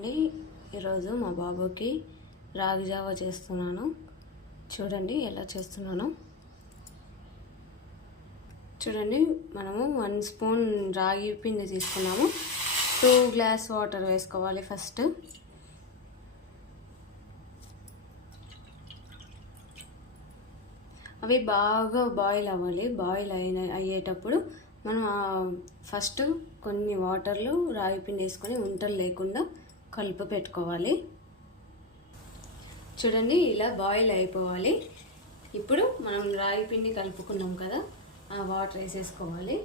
అండి, ఈరోజు మా బాబుకి రాగి జావ చేస్తున్నాను. చూడండి ఎలా చేస్తున్నాను. చూడండి, మనము 1 స్పూన్ రాగి పిండి తీసుకున్నాము. 2 గ్లాస్ వాటర్ వేసుకోవాలి. ఫస్ట్ అవి బాగా బాయిల్ అవ్వాలి. బాయిల్ అయ్యేటప్పుడు మనం ఫస్ట్ కొన్ని వాటర్లో రాగి పిండి వేసుకొని ఉంటలు లేకుండా కలుపు పెట్టుకోవాలి. చూడండి, ఇలా బాయిల్ అయిపోవాలి. ఇప్పుడు మనం రాగి పిండి కలుపుకున్నాం కదా, ఆ వాటర్ వేసేసుకోవాలి.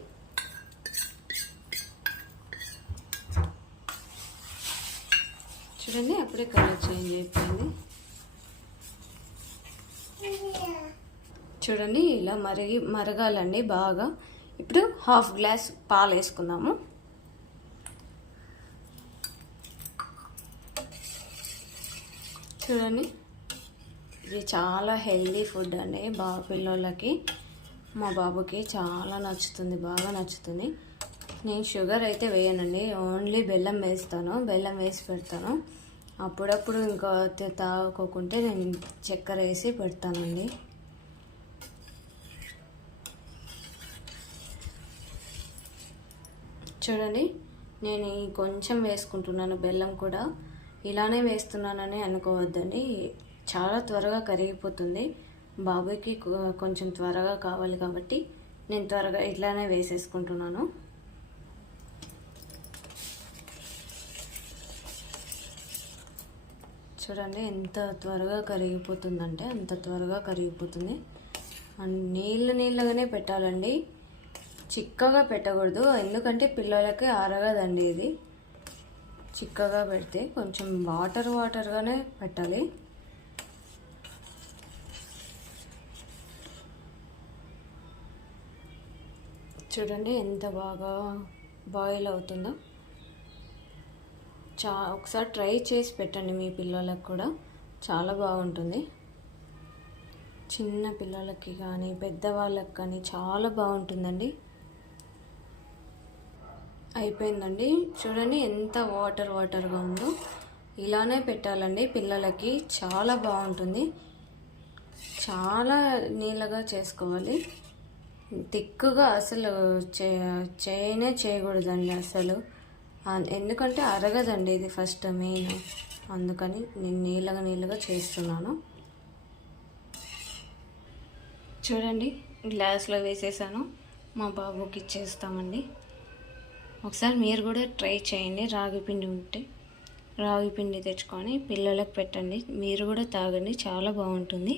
చూడండి, అప్పుడే కలర్ చేంజ్ అయిపోయింది. చూడండి, ఇలా మరగాలండి బాగా. ఇప్పుడు 1/2 గ్లాస్ పాలు వేసుకుందాము. చూడండి, ఇది చాలా హెల్దీ ఫుడ్ అండి. పిల్లలకి, మా బాబుకి చాలా నచ్చుతుంది, బాగా నచ్చుతుంది. నేను షుగర్ అయితే వేయనండి, ఓన్లీ బెల్లం వేస్తాను. బెల్లం వేసి పెడతాను. అప్పుడప్పుడు ఇంకా తాగుకోకుంటే నేను చక్కెర వేసి పెడతానండి. చూడండి, నేను కొంచెం వేసుకుంటున్నాను. బెల్లం కూడా ఇలానే వేస్తున్నానని అనుకోవద్దండి, చాలా త్వరగా కరిగిపోతుంది. బాబుకి కొంచెం త్వరగా కావాలి కాబట్టి నేను త్వరగా ఇట్లానే వేసేసుకుంటున్నాను. చూడండి, ఎంత త్వరగా కరిగిపోతుందంటే అంత త్వరగా కరిగిపోతుంది. నీళ్ళగానే పెట్టాలండి, చిక్కగా పెట్టకూడదు. ఎందుకంటే పిల్లలకి అరగదండి ఇది. చిక్కగా పెడితే కొంచెం వాటర్గానే పెట్టాలి. చూడండి ఎంత బాగా బాయిల్ అవుతుందో. ఒకసారి ట్రై చేసి పెట్టండి మీ పిల్లలకు కూడా, చాలా బాగుంటుంది. చిన్న పిల్లలకి కానీ పెద్దవాళ్ళకి కానీ చాలా బాగుంటుందండి. అయిపోయిందండి. చూడండి ఎంత వాటర్గా ఉందో. ఇలానే పెట్టాలండి పిల్లలకి, చాలా బాగుంటుంది. చాలా నీళ్ళగా చేసుకోవాలి, తిక్కుగా అసలు చేయకూడదండి అసలు. ఎందుకంటే అరగదండి ఇది ఫస్ట్ మెయిన్. అందుకని నేను నీళ్ళగా చేస్తున్నాను. చూడండి, గ్లాస్లో వేసేసాను. మా బాబుకి ఇచ్చేస్తామండి. ఒకసారి మీరు కూడా ట్రై చేయండి. రాగి పిండి ఉంటే రాగి పిండి తెచ్చుకొని పిల్లలకు పెట్టండి, మీరు కూడా తాగండి, చాలా బాగుంటుంది.